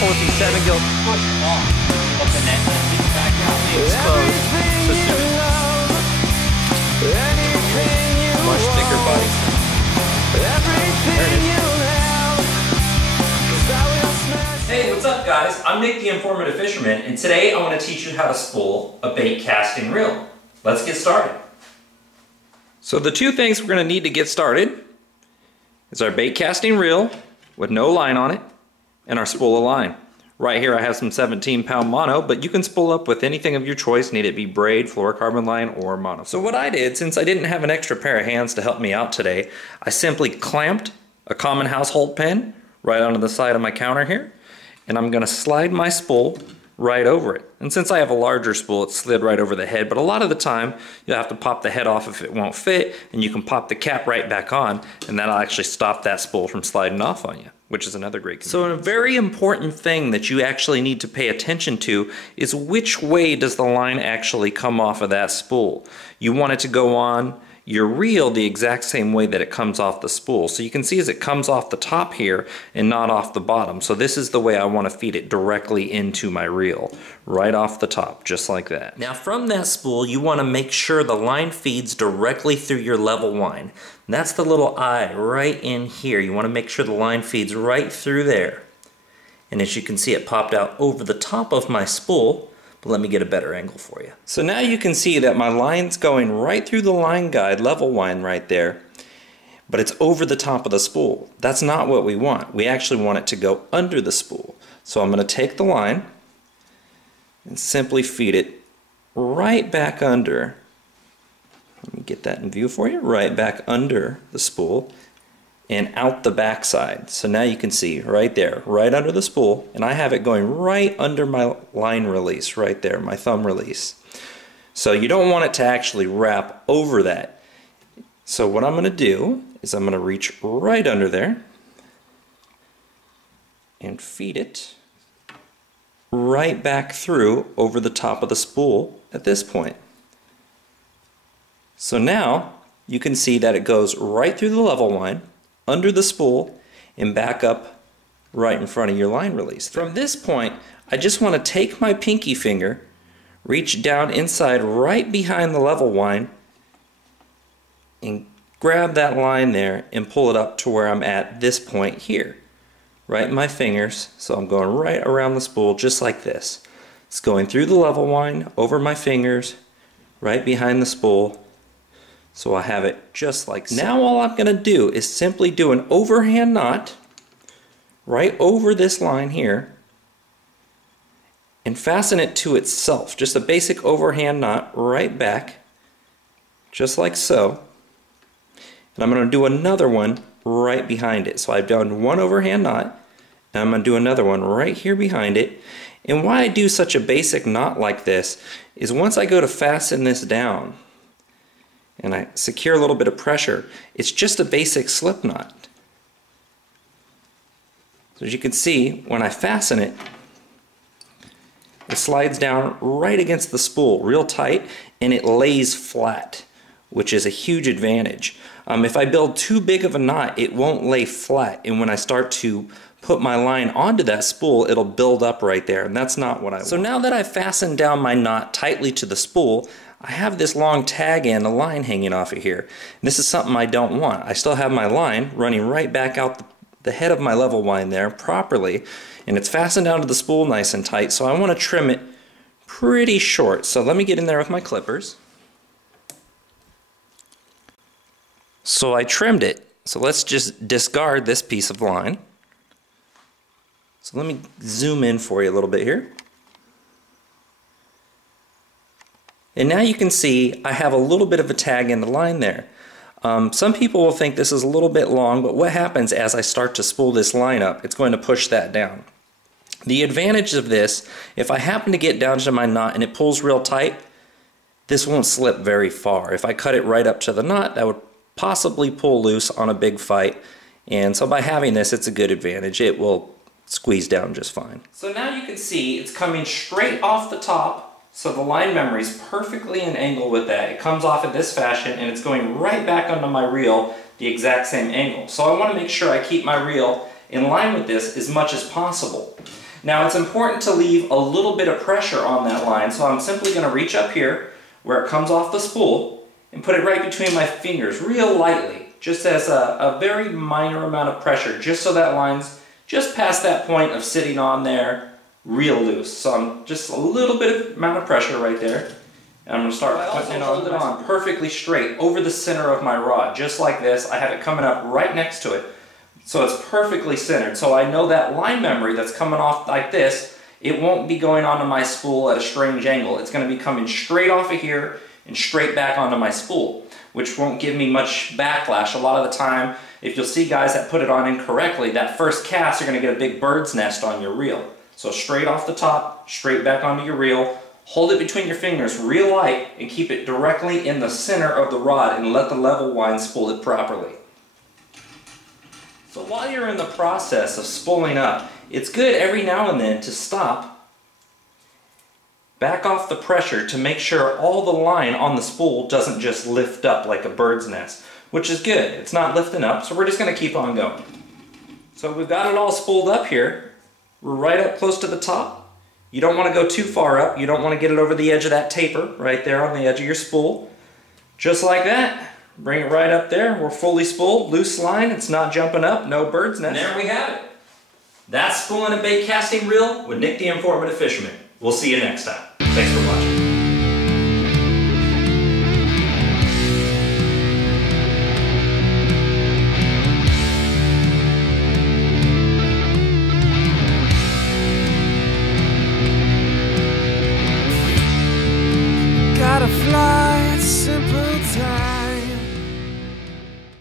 14.7 gil push off of the net and get back out and exposed. So soon much thicker body. Hey, what's up guys? I'm Nick the Informative Fisherman, and today I want to teach you how to spool a bait casting reel. Let's get started. So the two things we're going to need to get started is our bait casting reel with no line on it and our spool of line. Right here I have some 17-pound mono, but you can spool up with anything of your choice, need it be braid, fluorocarbon line, or mono. So what I did, since I didn't have an extra pair of hands to help me out today, I simply clamped a common household pin right onto the side of my counter here, and I'm going to slide my spool right over it. And since I have a larger spool, it slid right over the head, but a lot of the time you'll have to pop the head off if it won't fit, and you can pop the cap right back on, and that'll actually stop that spool from sliding off on you, which is another great convenience. So a very important thing that you actually need to pay attention to is which way does the line actually come off of that spool. You want it to go on your reel the exact same way that it comes off the spool. So you can see as it comes off the top here and not off the bottom. So this is the way I want to feed it directly into my reel, right off the top, just like that. Now from that spool, you want to make sure the line feeds directly through your level line. And that's the little eye right in here. You want to make sure the line feeds right through there. And as you can see, it popped out over the top of my spool. But let me get a better angle for you. So now you can see that my line's going right through the line guide, level line right there, but it's over the top of the spool. That's not what we want. We actually want it to go under the spool. So I'm going to take the line and simply feed it right back under. Let me get that in view for you. Right back under the spool and out the back side. So now you can see right there, right under the spool, and I have it going right under my line release right there, my thumb release. So you don't want it to actually wrap over that. So what I'm going to do is I'm going to reach right under there and feed it right back through over the top of the spool at this point. So now you can see that it goes right through the level line, under the spool, and back up right in front of your line release. From this point, I just want to take my pinky finger, reach down inside right behind the level line, and grab that line there and pull it up to where I'm at this point here. Right in my fingers, so I'm going right around the spool just like this. It's going through the level line, over my fingers, right behind the spool. So I have it just like so. Now all I'm going to do is simply do an overhand knot right over this line here and fasten it to itself. Just a basic overhand knot right back, just like so. And I'm going to do another one right behind it. So I've done one overhand knot, and I'm going to do another one right here behind it. And why I do such a basic knot like this is once I go to fasten this down, and I secure a little bit of pressure, it's just a basic slip knot. So as you can see, when I fasten it, it slides down right against the spool real tight, and it lays flat, which is a huge advantage. If I build too big of a knot, it won't lay flat, and when I start to put my line onto that spool, it'll build up right there, and that's not what I want. So now that I've fastened down my knot tightly to the spool, I have this long tag end, a line hanging off of here. And this is something I don't want. I still have my line running right back out the head of my level line there properly, and it's fastened down to the spool nice and tight, so I want to trim it pretty short. So let me get in there with my clippers. So I trimmed it. So let's just discard this piece of line. So let me zoom in for you a little bit here. And now you can see I have a little bit of a tag in the line there. Some people will think this is a little bit long, but what happens as I start to spool this line up, it's going to push that down. The advantage of this, if I happen to get down to my knot and it pulls real tight, this won't slip very far. If I cut it right up to the knot, that would possibly pull loose on a big fight. And so by having this, it's a good advantage. It will squeeze down just fine. So now you can see it's coming straight off the top. So the line memory is perfectly in angle with that. It comes off in this fashion and it's going right back onto my reel the exact same angle. So I want to make sure I keep my reel in line with this as much as possible. Now it's important to leave a little bit of pressure on that line, so I'm simply going to reach up here where it comes off the spool and put it right between my fingers real lightly, just as a very minor amount of pressure, just so that line's just past that point of sitting on there real loose. So I'm just a little bit of amount of pressure right there. And I'm going to start putting it on perfectly straight over the center of my rod, just like this. I have it coming up right next to it, so it's perfectly centered. So I know that line memory that's coming off like this, it won't be going onto my spool at a strange angle. It's going to be coming straight off of here and straight back onto my spool, which won't give me much backlash. A lot of the time, if you'll see guys that put it on incorrectly, that first cast, you're going to get a big bird's nest on your reel. So straight off the top, straight back onto your reel. Hold it between your fingers real light and keep it directly in the center of the rod and let the level wind spool it properly. So while you're in the process of spooling up, it's good every now and then to stop, back off the pressure to make sure all the line on the spool doesn't just lift up like a bird's nest, which is good. It's not lifting up, so we're just going to keep on going. So we've got it all spooled up here. We're right up close to the top. You don't want to go too far up. You don't want to get it over the edge of that taper right there on the edge of your spool. Just like that. Bring it right up there. We're fully spooled. Loose line. It's not jumping up. No bird's nest. And there we have it. That's spooling a bait casting reel with Nick the Informative Fisherman. We'll see you next time. Thanks for watching.